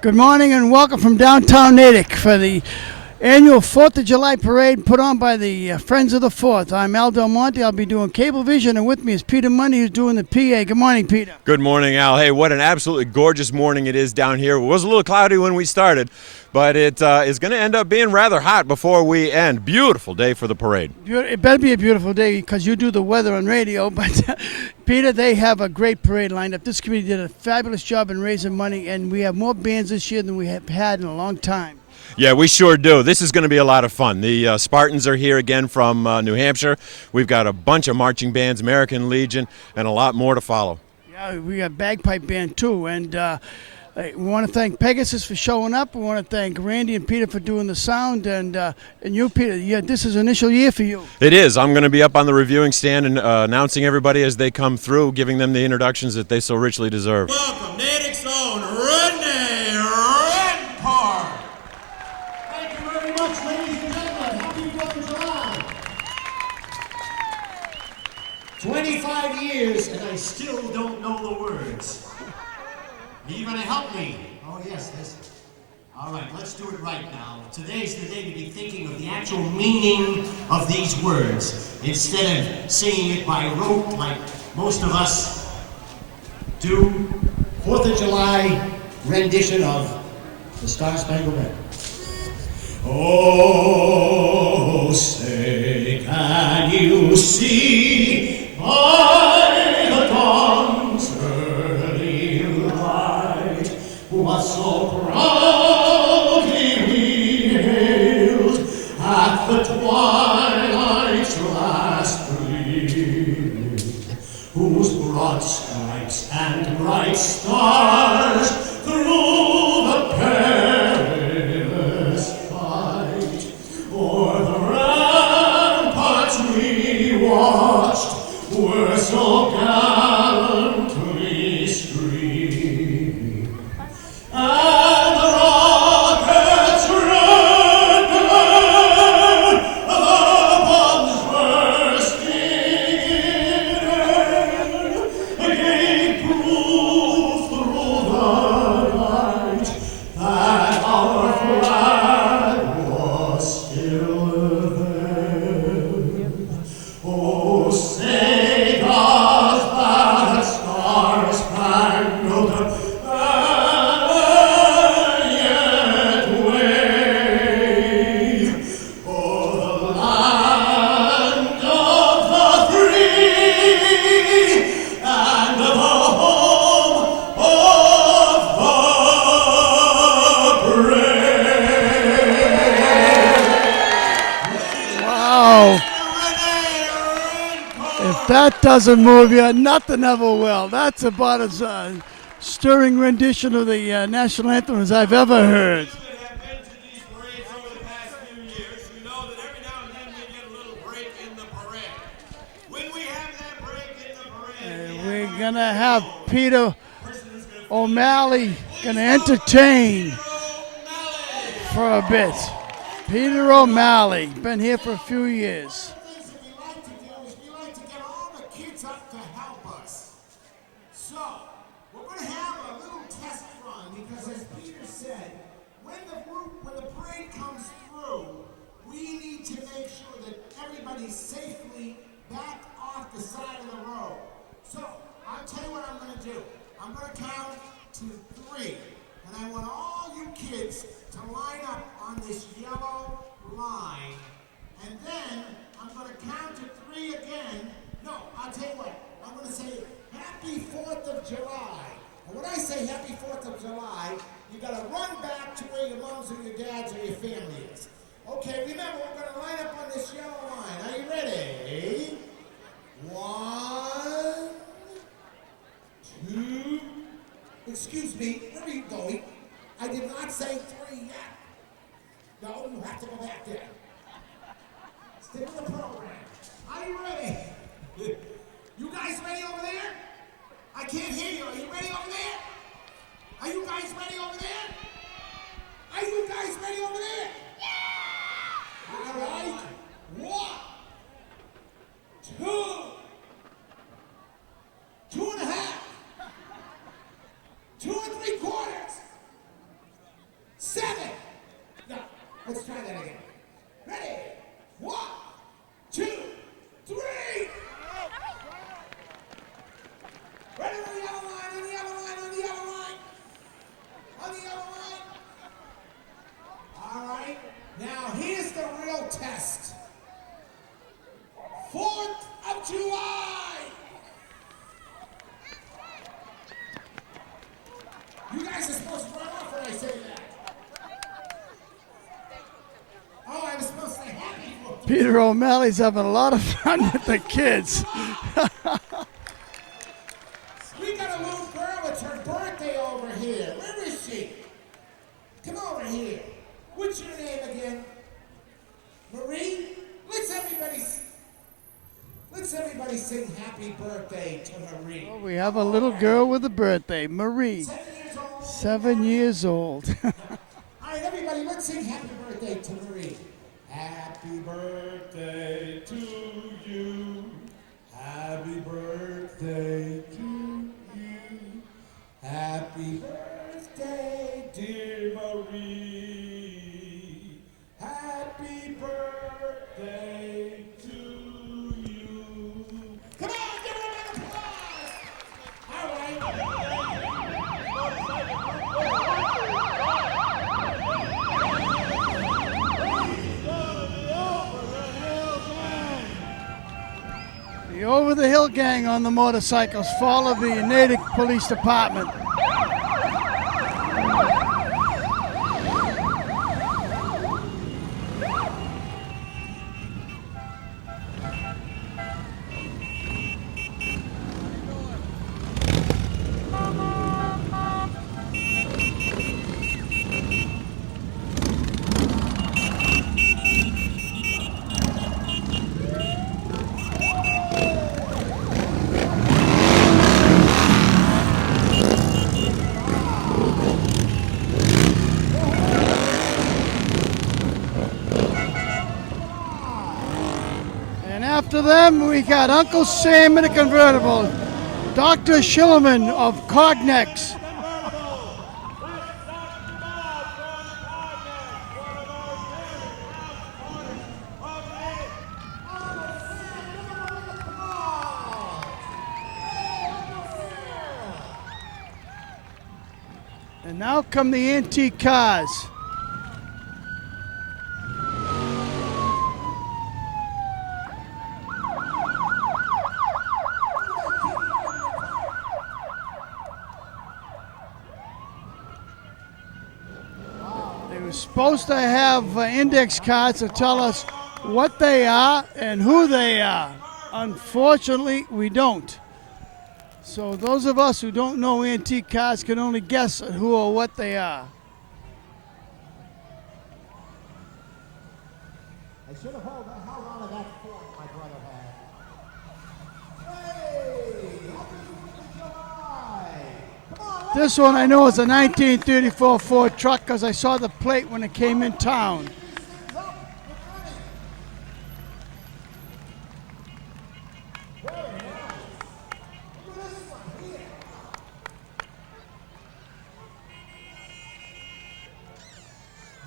Good morning and welcome from downtown Natick for the annual 4th of July parade put on by the Friends of the 4th. I'm Al Del Monte. I'll be doing Cablevision, and with me is Peter Money, who's doing the PA. Good morning, Peter. Good morning, Al. Hey, what an absolutely gorgeous morning it is down here. It was a little cloudy when we started, but it is going to end up being rather hot before we end. Beautiful day for the parade. It better be a beautiful day because you do the weather on radio, but Peter, they have a great parade lined up. This committee did a fabulous job in raising money, and we have more bands this year than we have had in a long time. Yeah, we sure do. This is going to be a lot of fun. The Spartans are here again from New Hampshire. We've got a bunch of marching bands, American Legion, and a lot more to follow. Yeah, we got bagpipe band too, and we want to thank Pegasus for showing up. We want to thank Randy and Peter for doing the sound, and you, Peter. Yeah, this is initial year for you. It is. I'm going to be up on the reviewing stand and announcing everybody as they come through, giving them the introductions that they so richly deserve. Welcome, Natick's own Renee Redpart. Thank you very much, ladies and gentlemen. Happy 4th of July. 25 years and I still don't know the words. Are you going to help me? Oh, yes, listen. All right, let's do it right now. Today's the day to be thinking of the actual meaning of these words instead of singing it by rote like most of us do. 4th of July rendition of the Star-Spangled Banner. Oh, say, can you see by the dawn's early light what so proudly we hailed at the twilight's last gleaming, whose broad stripes and bright stars through the perilous fight o'er the ramparts we watched were so gallantly streaming, and the rockets rendered the bombs bursting in air, gave proof through the night that our flag was still there. Oh, say does that star-spangled banner yet wave o'er the land of the free and the home of the brave? Wow! If that doesn't move you, nothing ever will. That's about as stirring rendition of the national anthem as I've ever heard. You that have been to these parades over the past few years, you know that every now and then we get a little break in the parade. When we have that break in the parade, We're gonna have Peter O'Malley gonna entertain for a bit. Peter O'Malley, been here for a few years. Things that we like to do is we like to get all the kids up to help us. So, we're going to have a little test run because as Peter said, when the parade comes through, we need to make sure that everybody's safely back off the side of the road. So, I'll tell you what I'm going to do. I'm going to count to 3, and I want all you kids to line up on this yellow line, and then I'm going to count to 3 again. No, I'll tell you what. I'm going to say Happy 4th of July. And when I say Happy 4th of July, you got to run back to where your moms or your dads or your family is. Okay, remember, we're going to line up on this yellow line. Are you ready? 1, 2. Excuse me, where are you going? I did not say 3 yet. No, you have to go back there. Stick with the program. Are you ready? You guys ready over there? I can't hear you. Are you ready over there? Are you guys ready over there? Are you guys ready over there? Yeah! All right. 1, 2, 2.5, 2 3/4, Ready? 1, 2, 3. Ready on the yellow line, on the yellow line, on the yellow line. On the yellow line. All right. Now here's the real test. 4th of July. You guys are supposed to run off when I say that. Oh, I was supposed to say happy 4th. Peter O'Malley's having a lot of fun with the kids. We got a little girl, it's her birthday over here. Where is she? Come over here. What's your name again? Marie? Let's everybody sing happy birthday to Marie. We have a little girl with a birthday, Marie, 7 years old. 7 years old. All right, everybody, let's sing happy birthday to Marie. Happy birthday to you. Happy birthday to you. Happy birthday, dear Marie. Happy birthday to you. Come on, give her an applause. All right. The Over the Hill gang on the motorcycles follow the Natick Police Department. And after them, we got Uncle Sam in a convertible, Dr. Schillerman of Cognex. And now come the antique cars. They were supposed to have index cards to tell us what they are and who they are. Unfortunately, we don't. So those of us who don't know antique cars can only guess who or what they are. I should have held on to that fork my brother had. Hey, happy 4th of July. Come on, This one I know is a 1934 Ford truck because I saw the plate when it came in town. things up. We're running. Very nice. Look at this one here.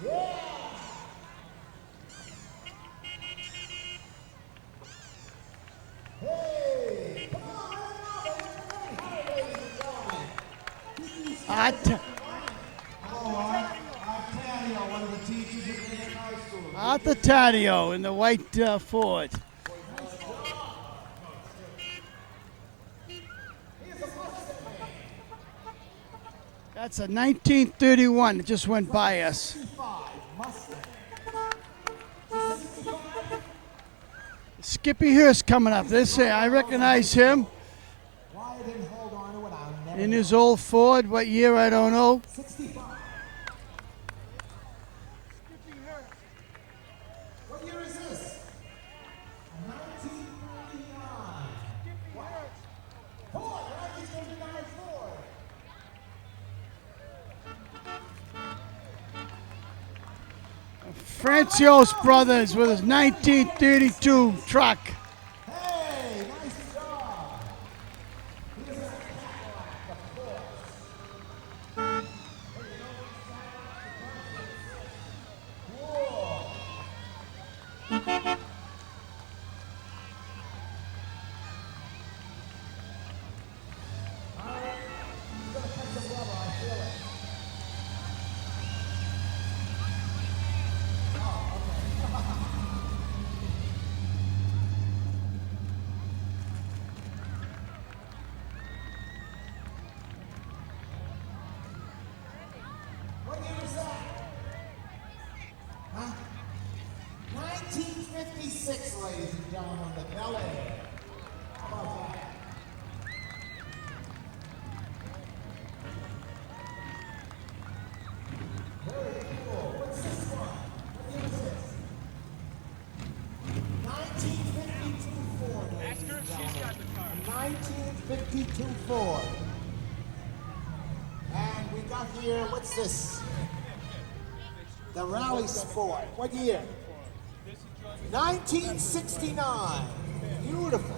Yeah. Hey, come on, ladies and gentlemen. One of the teachers at Natick High School. Arthur Taddeo in the white Ford. That's a 1931. It just went by us. Skippy Hurst coming up. I recognize him Why I didn't hold on to it, I'll never in his old Ford. What year, I don't know. 65. What year is this? 1939. Ford, 1939 Ford. Francios Brothers with his 1932 truck. Hey, nice job. Here's a Cadillac, of course. Whoa. 1956, ladies and gentlemen, the Bel Air. How about that? Very cool. What's this one? What year is this? 1952 Ford, ladies and gentlemen. 1952 Ford. And we got here, what's this? The Rally Sport. What year? 1969. Beautiful.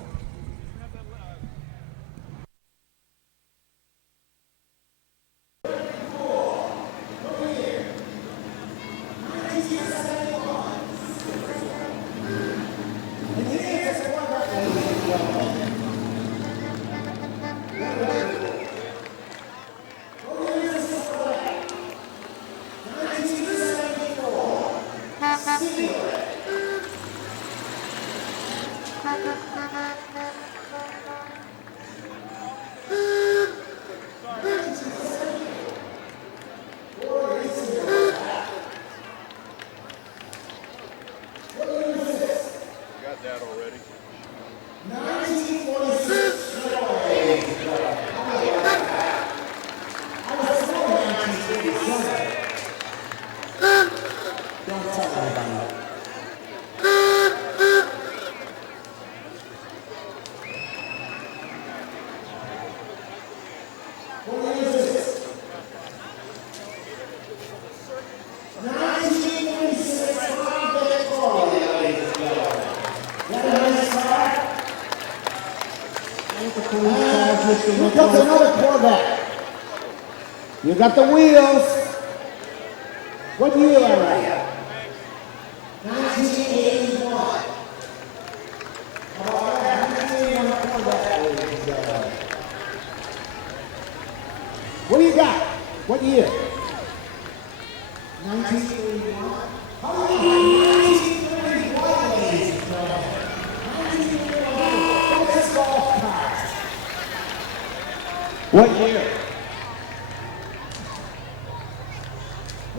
Here comes another Corvette. You got the wheels. What year are they? 1981. How about that? 1981 Corvette, ladies and gentlemen. What do you got? What year? 1981. How do you got 1931, ladies and gentlemen? 1931. What's this golf cart? What year?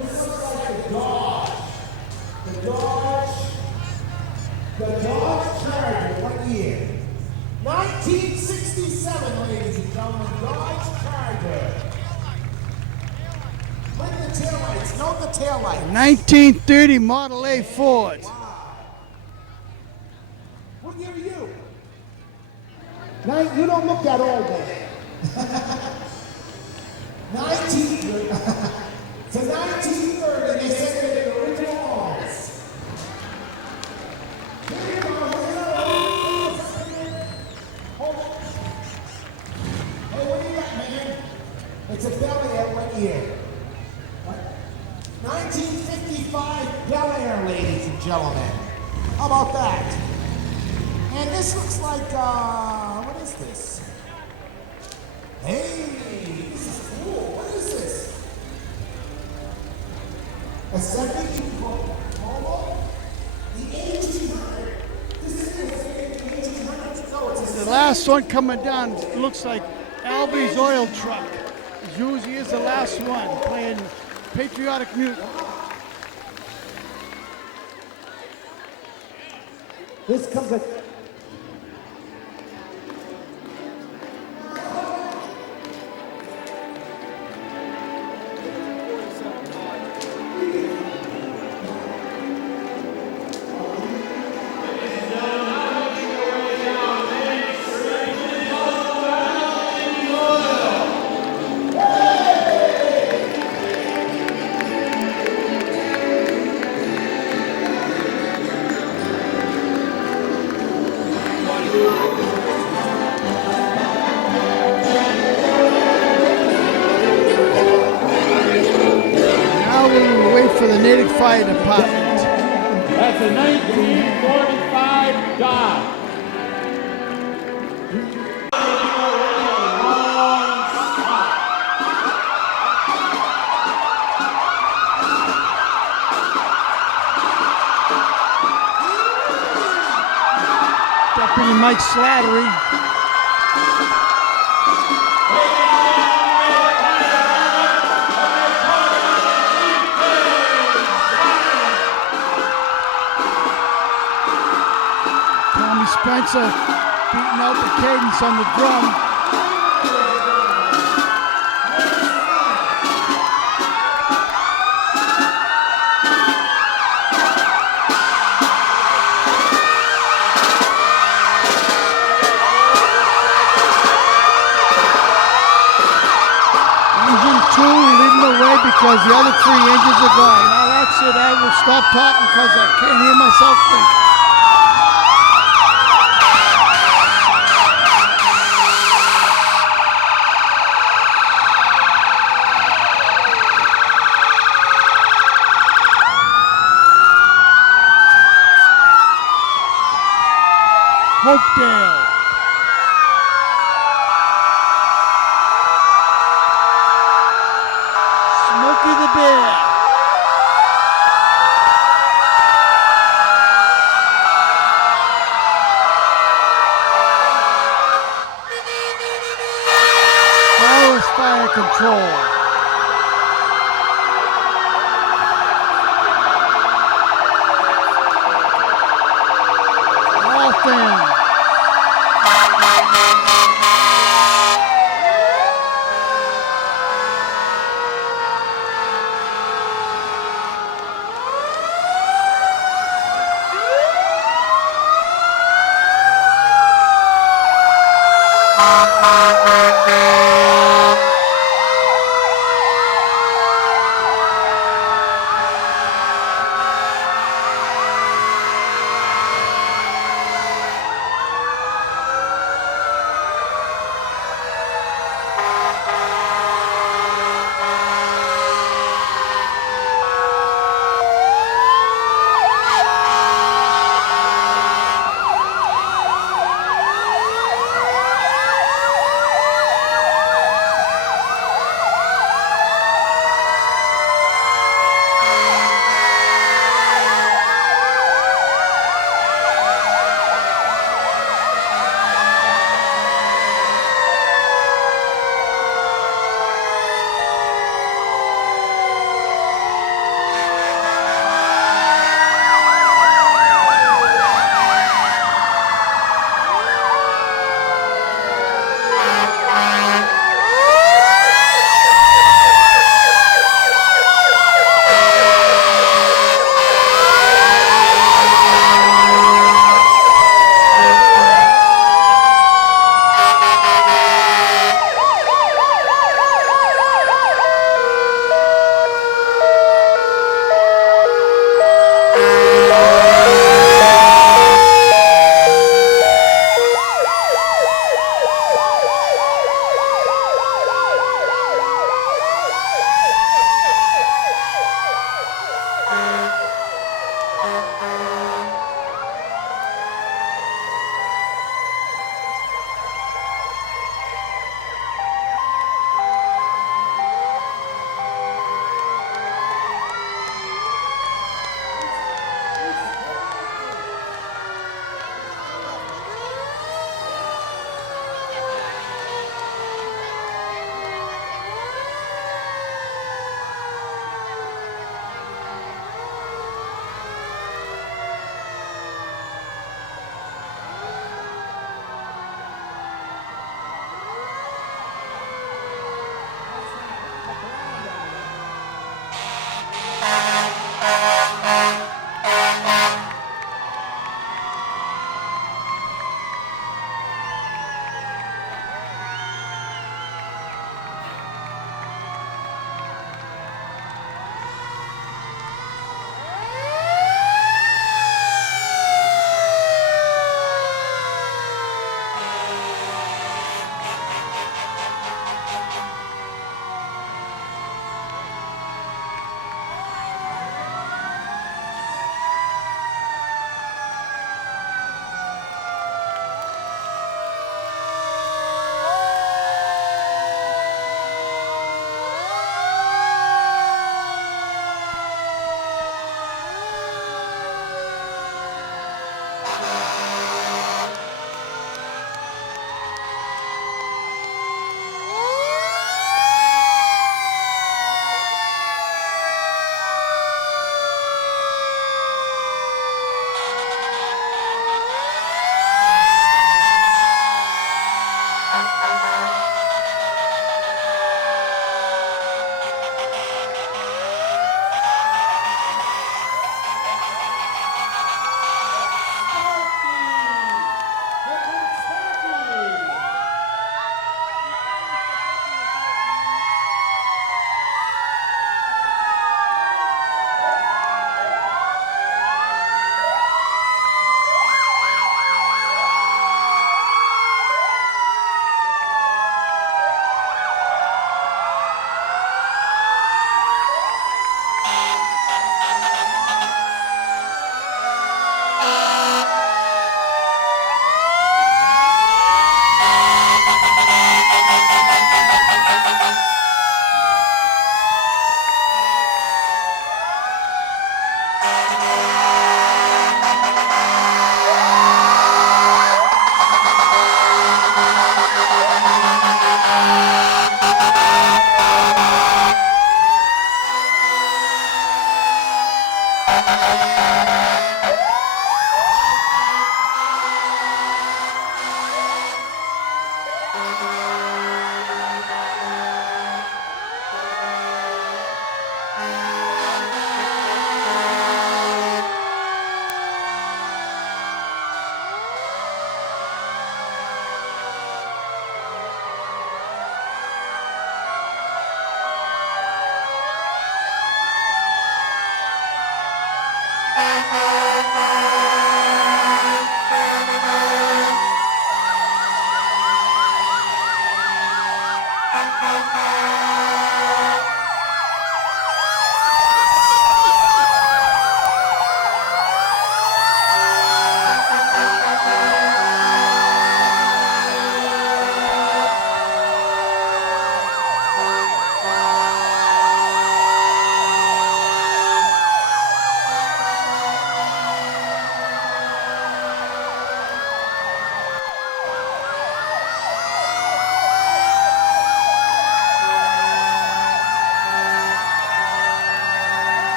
This looks like the Dodge. The Dodge Charger. What year? 1967, ladies and gentlemen. Dodge Charger. Look at the taillights. Note the taillights. 1930 Model A Ford. Wow. What year are you? You don't look that old, man. 1930. To 1930, they said they're the original owners. Here you go. Hold on. Hey, what do you got, man? It's a Bel Air. What year? What? 1955 Bel Air, ladies and gentlemen. How about that? And this looks like, what is this? Hey, this is cool. What is this? A 70 Polo? The 1800. This is the 1800. No, it's a The last one coming down looks like Albie's oil truck. As usually is the last one, playing patriotic music. This comes at Now we wait for the Natick Fire Department. That's a 1945 Dodge. Deputy Mike Slattery. Tommy Spencer beating out the cadence on the drum. Engine 2 leading the way because the other 3 engines are gone. Now that's it. I will stop talking because I can't hear myself think. Hopedale. Smokey the Bear. Forest Fire Control. Waltham.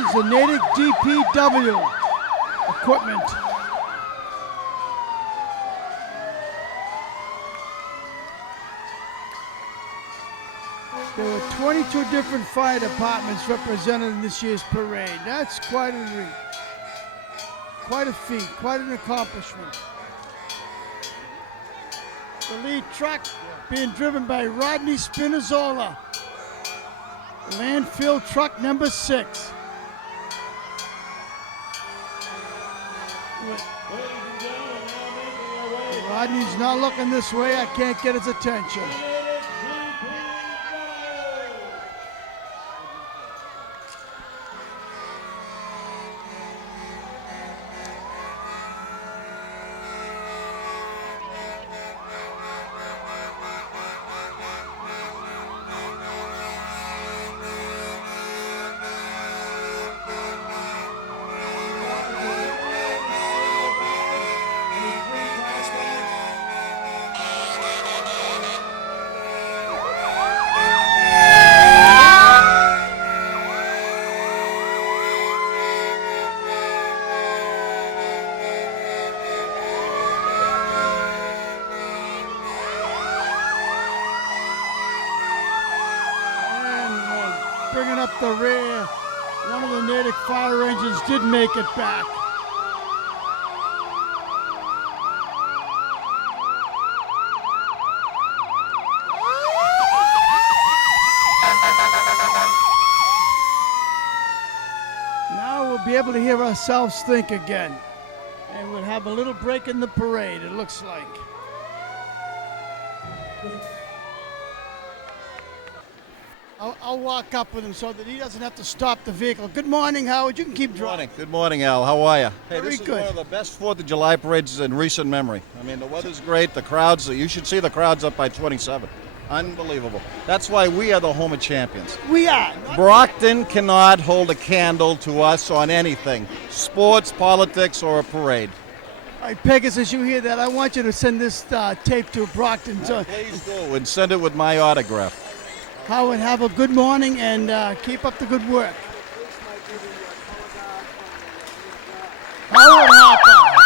is the Natick DPW equipment. There were 22 different fire departments represented in this year's parade. That's quite a feat, quite an accomplishment. The lead truck being driven by Rodney Spinazzola, landfill truck number 6. Rodney's not looking this way. I can't get his attention. Bringing up the rear, one of the Natick fire engines did make it back. Now we'll be able to hear ourselves think again. And we'll have a little break in the parade, it looks like. I'll walk up with him so that he doesn't have to stop the vehicle. Good morning, Howard. You can keep driving. Good morning, Al. How are you? Hey, Very this good. is one of the best 4th of July parades in recent memory. I mean, the weather's great. The crowds, you should see the crowds up by 27. Unbelievable. That's why we are the home of champions. We are. Brockton cannot hold a candle to us on anything, sports, politics, or a parade. All right, Pegasus, as you hear that, I want you to send this tape to Brockton. So, Please do, and send it with my autograph. Howard, have a good morning and keep up the good work. Howard Hopper,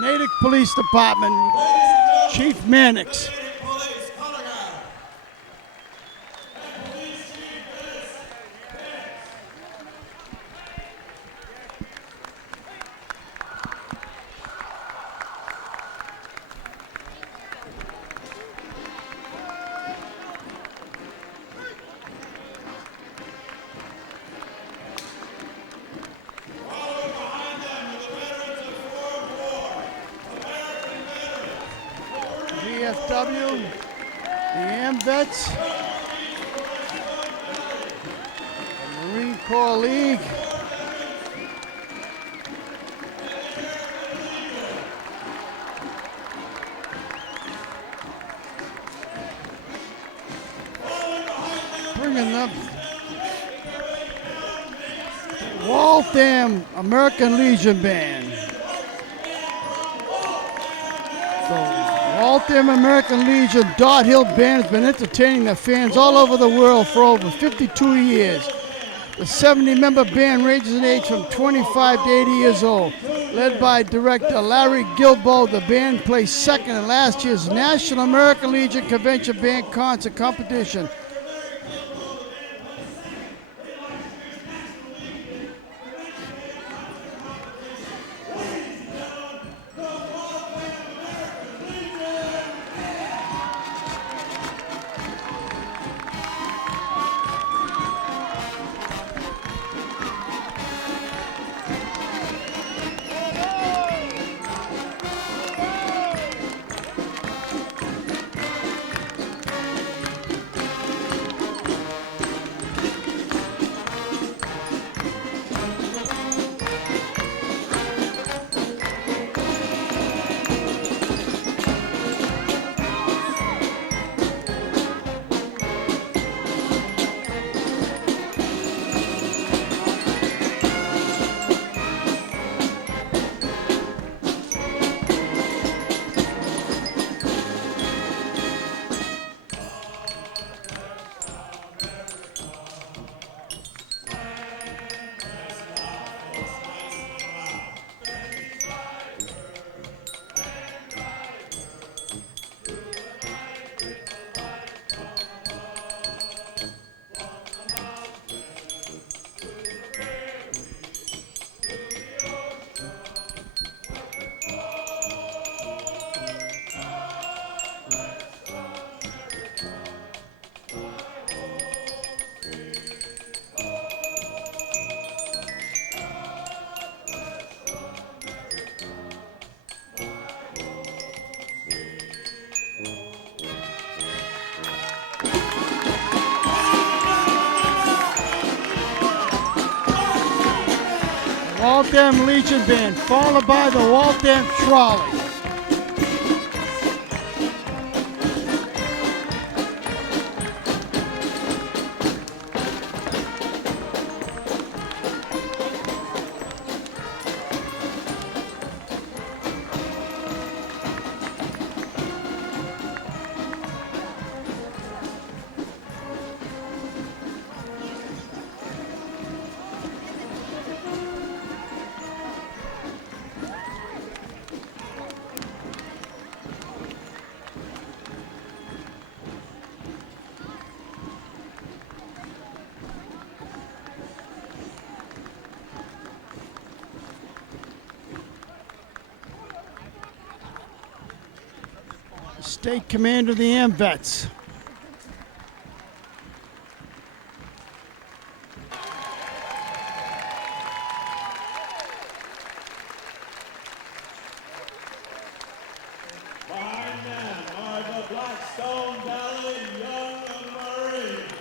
Natick Police Department, Chief Mannix. Police, Colorado. And Police Chief Dennis Banks. Following behind them are the veterans of foreign war, American veterans. VFW, the AMVETS, the Marine Corps League. Bringing up Waltham American Legion Band. The Waltham American Legion Dot Hill Band has been entertaining their fans all over the world for over 52 years. The 70-member band ranges in age from 25 to 80 years old. Led by director Larry Gilbo, the band placed second in last year's National American Legion Convention Band Concert Competition. Waltham Legion Band, followed by the Waltham Trolley. State Commander of the AMVETS. Behind them are the Blackstone Valley Young Marines.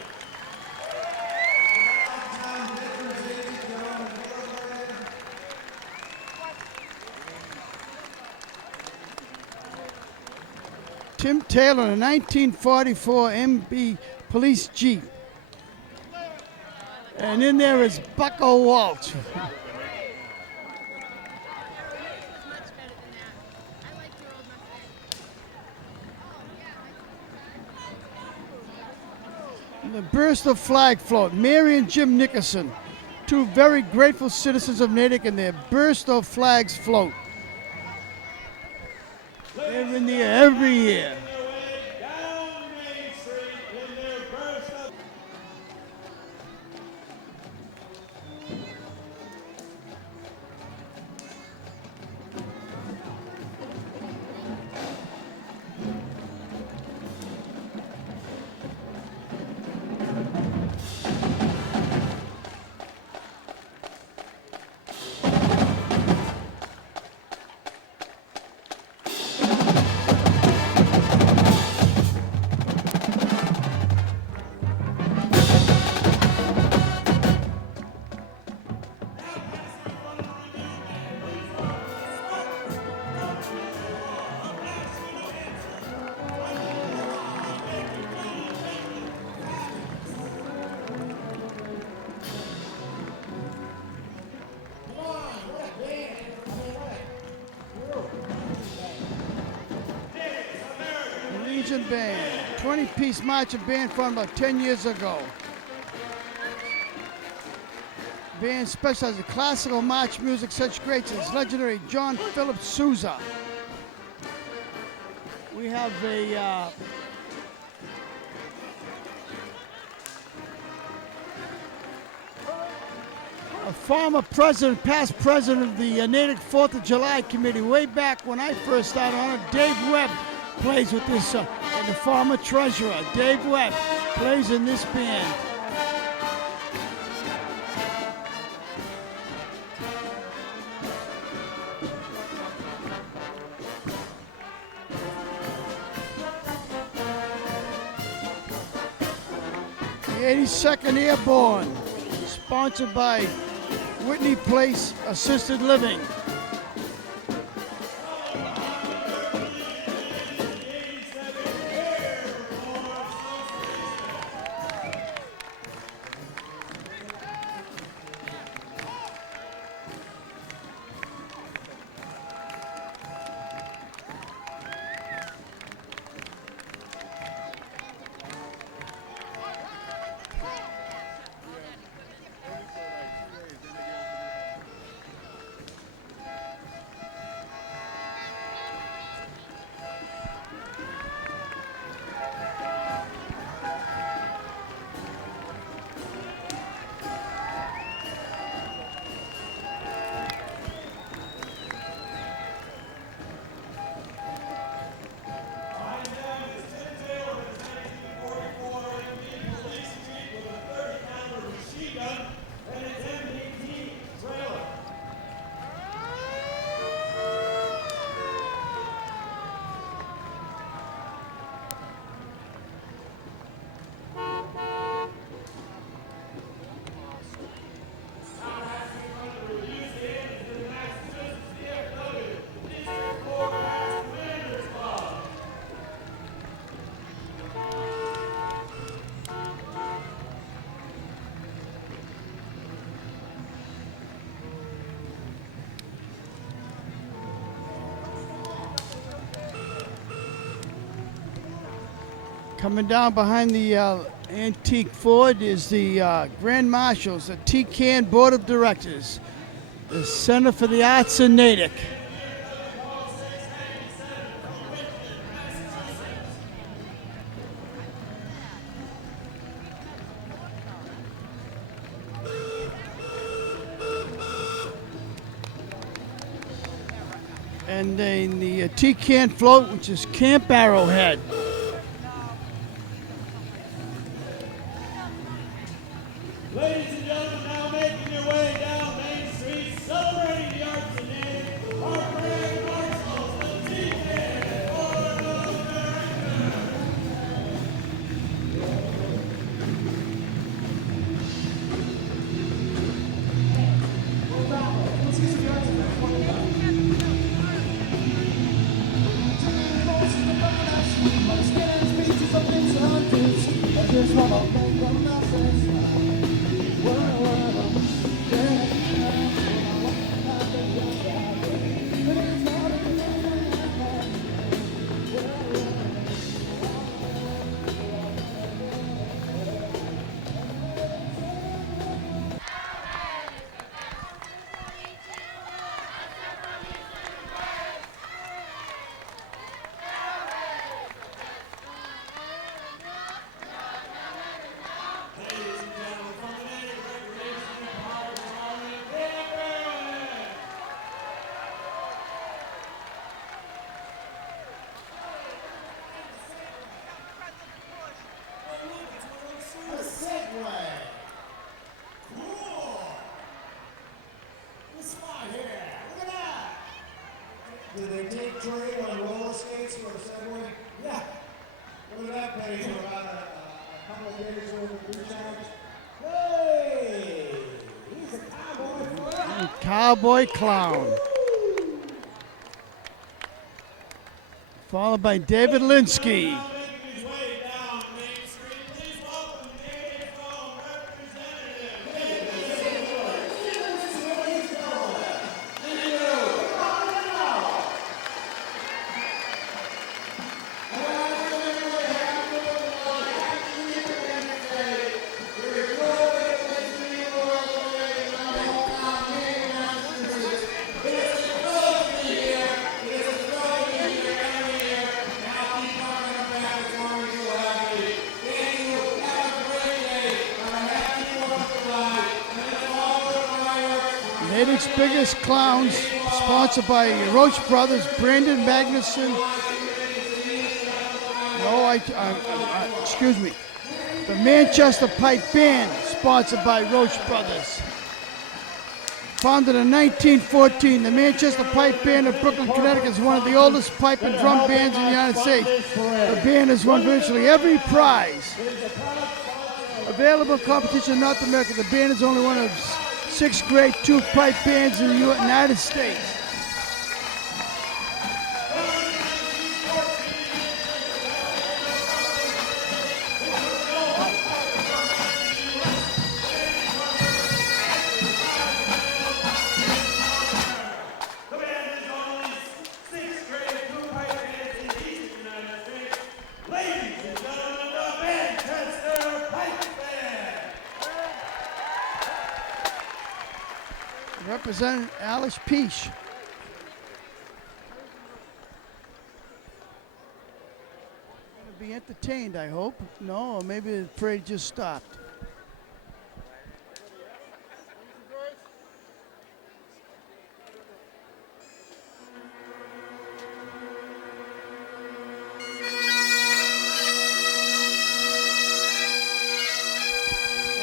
Tim Taylor in a 1944 MB Police Jeep. And in there is Bucko Walsh. The Bristol flag float, Mary and Jim Nickerson, two very grateful citizens of Natick, and their Bristol flags float. They're in the air every year. Down Main Street in their burst of Legion Band, 20-piece marching band formed about 10 years ago. Band specializes in classical march music, such greats as legendary John Philip Sousa. We have a former president, past president of the Natick 4th of July Committee, way back when I first started on it. Dave Webb plays with this, and the former treasurer, Dave Webb, plays in this band. The 82nd Airborne, sponsored by Whitney Place Assisted Living. Coming down behind the antique Ford is the Grand Marshals, the TCAN Board of Directors, the Center for the Arts in Natick. And then the TCAN float, which is Camp Arrowhead. Ladies and gentlemen, now making your way down Main Street, celebrating the arts in Natick, our grand marshals, the TCAN Board of Directors. Ladies and gentlemen, from the Natick Recreation and Power Department, Camp Arrowhead. A Segway. Cool. This spot here. Look at that. Did they take Trey on roller skates for a Segway? Yeah. Look at that penny for about a couple of days over the weekend. Hey! He's a cowboy for us. Cowboy Clown. Followed by David Linsky. Now making his way down Main Street, please welcome Natick's own representative. Natick's biggest clowns, sponsored by Roach Brothers, Brandon Magnuson. No, excuse me. The Manchester Pipe Band, sponsored by Roach Brothers. Founded in 1914, the Manchester Pipe Band of Brooklyn, Connecticut is one of the oldest pipe and drum bands in the United States. The band has won virtually every prize available competition in North America. The band is only one of 6 great tube pipe bands in the United States. The band is only 6 great two-pipe bands in each of the United States. Ladies and gentlemen, the Manchester Pipe Band. Representing Alice Peach. Gonna be entertained, I hope. No, or maybe the parade just stopped.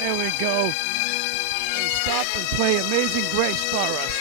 There we go. They stop and play Amazing Grace for us.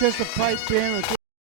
Manchester Pipe Band.